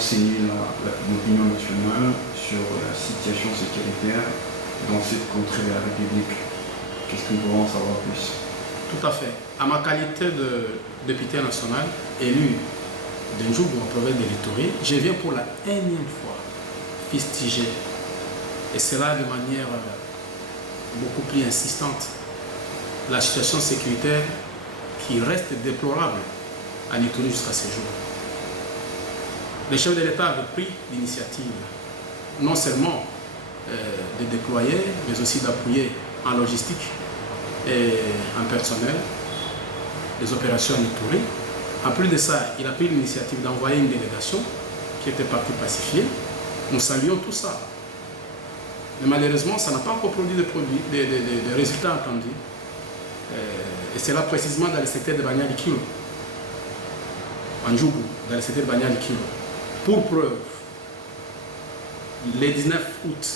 renseigner l'opinion nationale sur la situation sécuritaire dans cette contrée de la République. Qu'est-ce que nous pouvons en savoir plus? Tout à fait. À ma qualité de député national, élu d'Ndjougou en province de l'Ituri, je viens pour la énième fois fustiger, et cela de manière beaucoup plus insistante, la situation sécuritaire qui reste déplorable à l'Ituri jusqu'à ce jour. Le chef de l'État avait pris l'initiative non seulement de déployer, mais aussi d'appuyer en logistique et en personnel les opérations à Ituri. En plus de ça, il a pris l'initiative d'envoyer une délégation qui était partie pacifier. Nous saluons tout ça. Mais malheureusement, ça n'a pas encore produit de résultats attendus. Et c'est là précisément dans le secteur de Banyali Kilo, en Djougou, dans le secteur de Banyali Kilo. Pour preuve, le 19 août,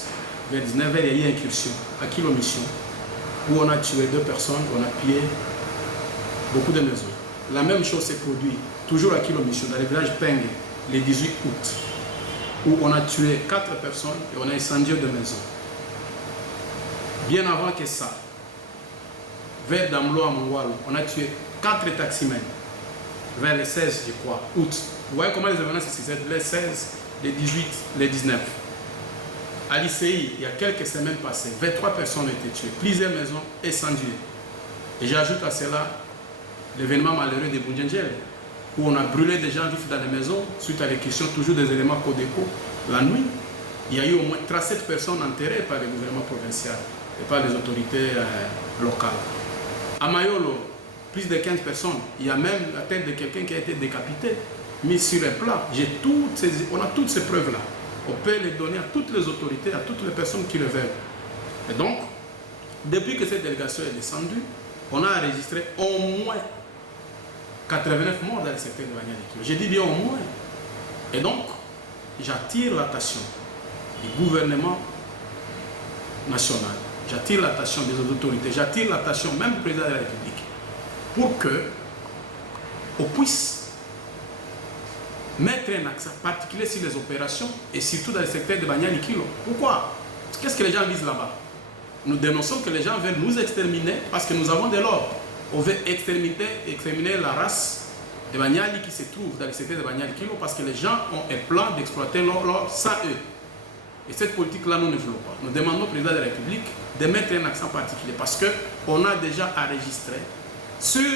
vers 19h, il y a eu une incursion à Kilo Mission, où on a tué 2 personnes, on a pillé beaucoup de maisons. La même chose s'est produite toujours à Kilo Mission, dans le village Peng, le 18 août, où on a tué 4 personnes et on a incendié 2 maisons. Bien avant que ça, vers Damlo à Mongwalo, on a tué 4 taximens, vers le 16, je crois, août. Vous voyez comment les événements se succèdent, les 16, les 18, les 19. À l'ICI, il y a quelques semaines passées, 23 personnes ont été tuées, plusieurs maisons incendiées. Et j'ajoute à cela l'événement malheureux de Boudjendjel, où on a brûlé des gens vifs dans les maisons, suite à l'exécution toujours des éléments Codeco. La nuit, il y a eu au moins 37 personnes enterrées par le gouvernement provincial et par les autorités locales. À Mayolo, plus de 15 personnes, il y a même la tête de quelqu'un qui a été décapité, mis sur un plat. On a toutes ces preuves-là. On peut les donner à toutes les autorités, à toutes les personnes qui le veulent. Et donc, depuis que cette délégation est descendue, on a enregistré au moins 89 morts dans le secteur de Banyali Kilo. Je dis bien au moins. Et donc, j'attire l'attention du gouvernement national, j'attire l'attention des autorités, j'attire l'attention même du président de la République pour qu'on puisse mettre un accent particulier sur les opérations et surtout dans le secteur de Banyali Kilo. Pourquoi? Qu'est-ce que les gens visent là-bas? Nous dénonçons que les gens veulent nous exterminer parce que nous avons de l'or. On veut exterminer la race de Banyali qui se trouve dans le secteur de Banyali Kilo parce que les gens ont un plan d'exploiter l'or sans eux. Et cette politique-là, nous ne voulons pas. Nous demandons au président de la République de mettre un accent particulier parce qu'on a déjà enregistré sur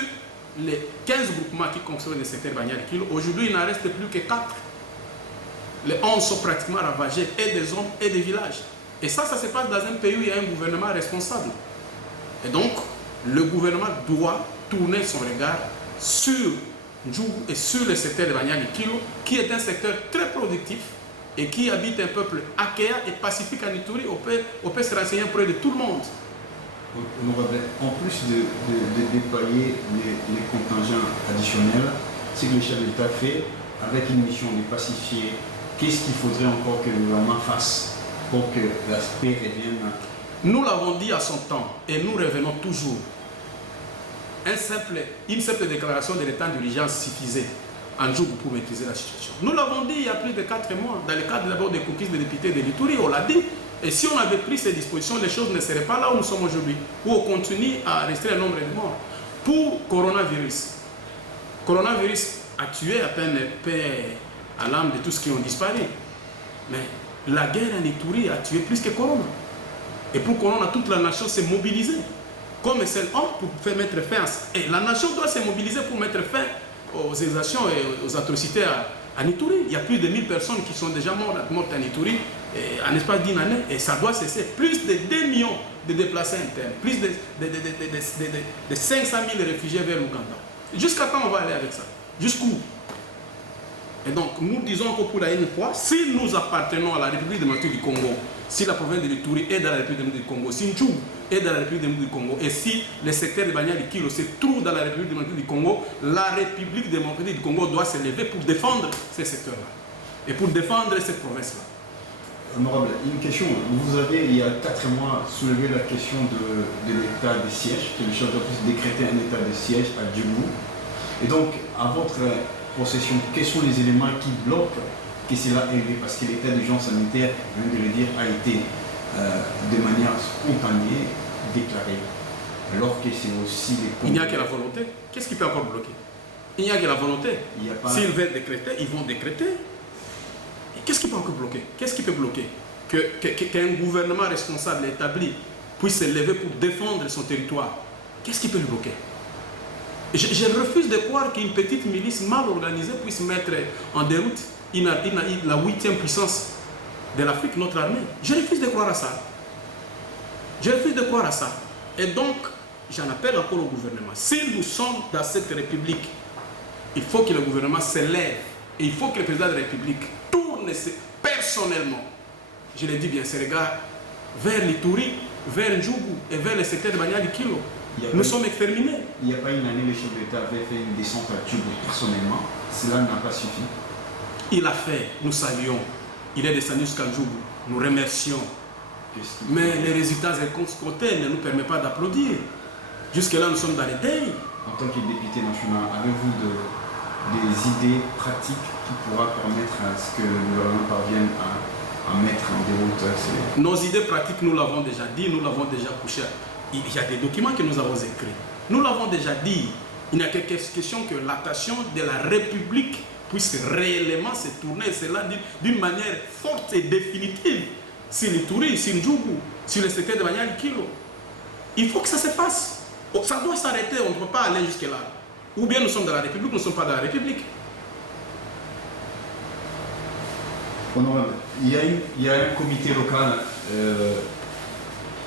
les 15 groupements qui construisent le secteur de Banyali Kilo. Aujourd'hui, il n'en reste plus que 4. Les 11 sont pratiquement ravagés, et des hommes et des villages. Et ça se passe dans un pays où il y a un gouvernement responsable. Et donc, le gouvernement doit tourner son regard sur Ndjougou et sur le secteur de Banyali Kilo, qui est un secteur très productif et qui habite un peuple accueillant et pacifique en Ituri. On peut se renseigner auprès de tout le monde. En plus de déployer les contingents additionnels, ce que le chef de l'État fait avec une mission de pacifier, qu'est-ce qu'il faudrait encore que le gouvernement fasse pour que l'aspect revienne? Nous l'avons dit à son temps et nous revenons toujours. Une simple déclaration de l'état d'urgence suffisait en Djougou pour maîtriser la situation. Nous l'avons dit il y a plus de 4 mois, dans le cadre d'abord des cookies des députés de l'Ituri, on l'a dit. Et si on avait pris ces dispositions, les choses ne seraient pas là où nous sommes aujourd'hui, où on continue à rester un nombre de morts. Pour coronavirus, coronavirus a tué à peine à l'âme de tous ceux qui ont disparu. Mais la guerre en Ituri a tué plus que Corona. Et pour Corona, toute la nation s'est mobilisée, comme seul homme, pour faire mettre fin à ça. Et la nation doit se mobiliser pour mettre fin aux exactions et aux atrocités en Ituri. Il y a plus de 1000 personnes qui sont déjà mortes en Ituri en espace d'une année, et ça doit cesser. Plus de 2 millions de déplacés internes, plus de 500 000 réfugiés vers l'Ouganda. Jusqu'à quand on va aller avec ça? Jusqu'où? Et donc, nous disons que pour la une fois, si nous appartenons à la République démocratique du Congo, si la province de l'Ituri est dans la République démocratique du Congo, si Ndjougou est dans la République démocratique du Congo, et si le secteur de Banyali Kilo se trouve dans la République démocratique du Congo, la République démocratique du Congo doit se lever pour défendre ces secteurs-là et pour défendre cette province-là. Honorable, une question. Vous avez, il y a 4 mois, soulevé la question de l'état de siège, que le chef de puisse décréter un état de siège à Djougou. Et donc, à votre possession, quels sont les éléments qui bloquent que cela est élevé parce que l'état d'urgence sanitaire, je viens de le dire, a été de manière spontanée déclaré. Alors que c'est aussi les... Il n'y a que la volonté. Qu'est-ce qui peut encore bloquer? Il n'y a que la volonté. S'ils veulent décréter, ils vont décréter. Qu'est-ce qui peut encore bloquer? Qu'est-ce qui peut bloquer? Qu'un gouvernement responsable établi puisse se lever pour défendre son territoire. Qu'est-ce qui peut le bloquer? Je refuse de croire qu'une petite milice mal organisée puisse mettre en déroute la 8e puissance de l'Afrique, notre armée. Je refuse de croire à ça. Je refuse de croire à ça. Et donc, j'en appelle encore au gouvernement. Si nous sommes dans cette république, il faut que le gouvernement se lève et il faut que le président de la République tourne personnellement, je le dis bien, ces regards vers l'Ituri, vers Ndjougou et vers le secteur de Banyali Kilo. Nous sommes exterminés. Il n'y a pas une année, le chef d'État avait fait une descente à Djougou personnellement. Cela n'a pas suffi. Il a fait, nous saluons. Il est descendu jusqu'à Ndjougou. Nous remercions. Mais les résultats escomptés ne nous permettent pas d'applaudir. Jusque-là, nous sommes dans les deuils. En tant que député national, avez-vous des idées pratiques qui pourraient permettre à ce que le gouvernement parvienne à mettre en déroute Nos idées pratiques, nous l'avons déjà dit, nous l'avons déjà couché. Il y a des documents que nous avons écrits. Nous l'avons déjà dit. Il n'y a que question que l'attention de la République puisse réellement se tourner, cela d'une manière forte et définitive, sur les touristes, sur Ndjougou, sur le secteur de Banyali Kilo. Il faut que ça se fasse. Ça doit s'arrêter, on ne peut pas aller jusque-là. Ou bien nous sommes dans la République, nous ne sommes pas dans la République. Honorable, il y a un comité local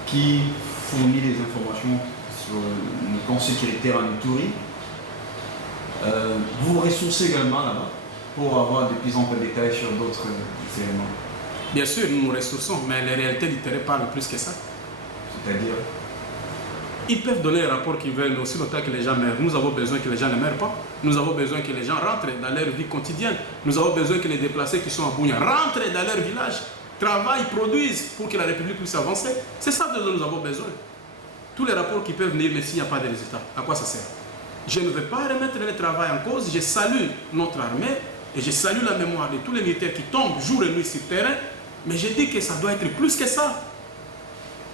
qui fournit des informations sur le plan sécuritaire en Ituri. Vous vous ressourcez également là-bas pour avoir de plus en plus de détails sur d'autres éléments. Bien sûr, nous nous ressourçons, mais les réalités du terrain parlent plus que ça. C'est-à-dire? Ils peuvent donner un rapport qu'ils veulent, mais aussi longtemps que les gens meurent. Nous avons besoin que les gens ne meurent pas. Nous avons besoin que les gens rentrent dans leur vie quotidienne. Nous avons besoin que les déplacés qui sont à Bunia rentrent dans leur village, travaillent, produisent pour que la République puisse avancer. C'est ça dont nous avons besoin. Tous les rapports qui peuvent venir, mais s'il n'y a pas de résultat, à quoi ça sert? Je ne veux pas remettre le travail en cause. Je salue notre armée et je salue la mémoire de tous les militaires qui tombent jour et nuit sur le terrain. Mais je dis que ça doit être plus que ça.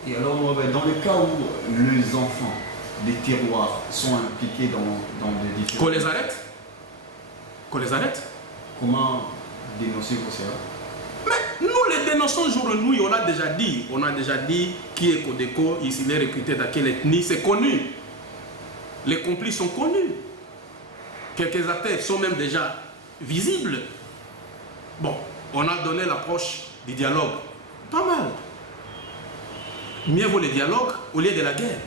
Et alors, dans le cas où les enfants des terroirs sont impliqués dans des différents... Qu'on les arrête? Qu'on les arrête? Comment dénoncer pour cela? Mais nous les dénonçons jour et nuit, on a déjà dit. On a déjà dit qui est Codeco, il est recruté dans quelle ethnie, c'est connu. Les complices sont connus. Quelques acteurs sont même déjà visibles. Bon, on a donné l'approche du dialogue. Pas mal. Mieux vaut le dialogue au lieu de la guerre.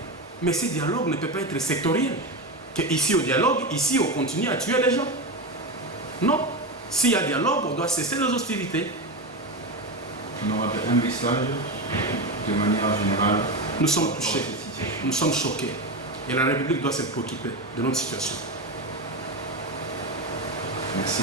Mais ce dialogue ne peut pas être sectoriel. Que ici au dialogue, ici on continue à tuer les gens. Non. S'il y a dialogue, on doit cesser les hostilités. On aura un message de manière générale. Nous sommes touchés. Nous sommes choqués. Et la République doit se préoccuper de notre situation. Merci.